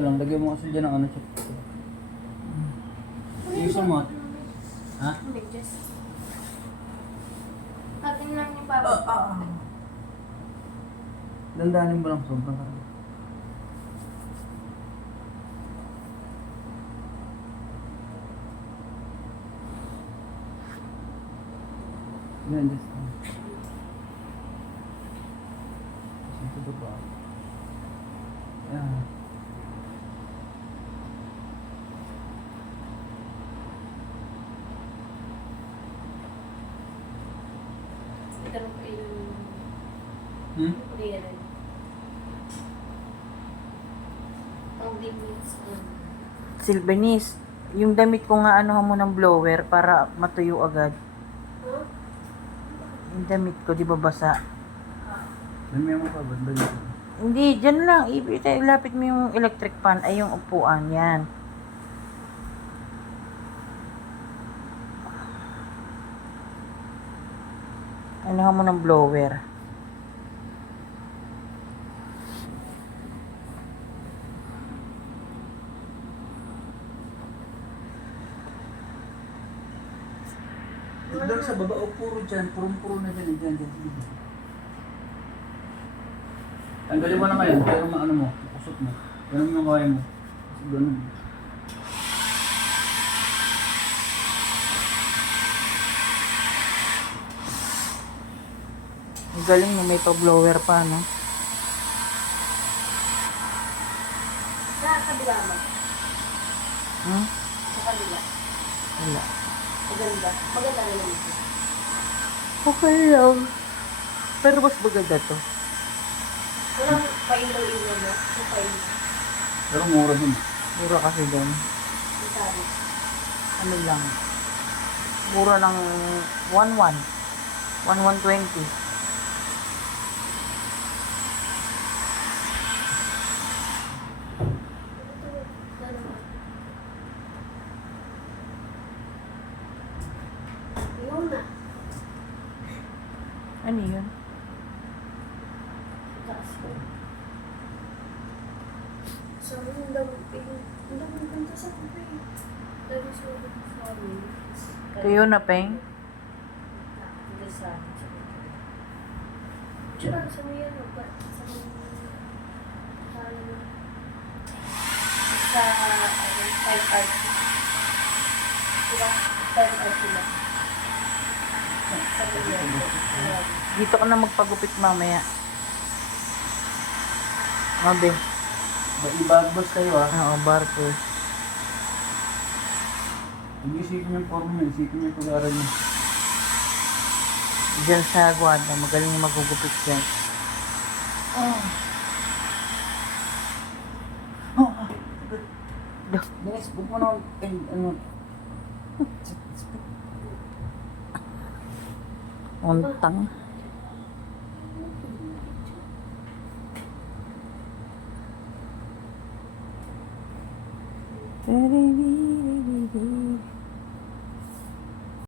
lang, lagyan mo kasi dyan ng ano, check. Iusin mo. Ha? Hindi, just... Atin lang yung papa. Dandanin mo lang, sobrang ka. Yan, just. Ito ba? Yan. Ito mo pa yung... Real. Ang limits. Silvenis, yung damit ko nga ano mo ng blower para matuyo agad. Huh? Yung damit ko, di ba basa? Dami mo pa, bandali. Hindi, dyan lang. Ilapit mo yung electric fan, ay yung upuan, yan. Ano mo ng blower. Doon sa baba, o puro dyan, purong-puro na dyan, dyan. Tanggalin mo na ngayon, pero maano mo, kusot mo. Ganun yung kaway mo. Ganun. Ang galing mo, may pa-blower pa, no? Sa kabila mo. Hmm? Sa kabila. Wala. Maganda. Maganda rin naman ito. Okay lang. Pero mas maganda to. Walang pailaw-ilaw mo. Yung pailaw. Pero mura dun. Mura kasi doon. Yung sabi. Ano lang. Mura ng 1,1. 1,120. Yun na. Ano yun? Taas ko. Sabi yung dami punta sa kape. Dami sa sorry. Tuyo na, Peng? Hindi sa tsaka sa mga yan, sa mga sa 5 art. Diba? 5 art sila. Sa mga yan. Dito ka na magpagupit mamaya. Mabe. Ibabas kayo ha. Oo, barko. Hindi isipin yung form mo, isipin yung pag-aaral mo. Diyan sa Guada, magaling yung magugupit dyan. Dennis, huwag mo na, ano, Untang. Very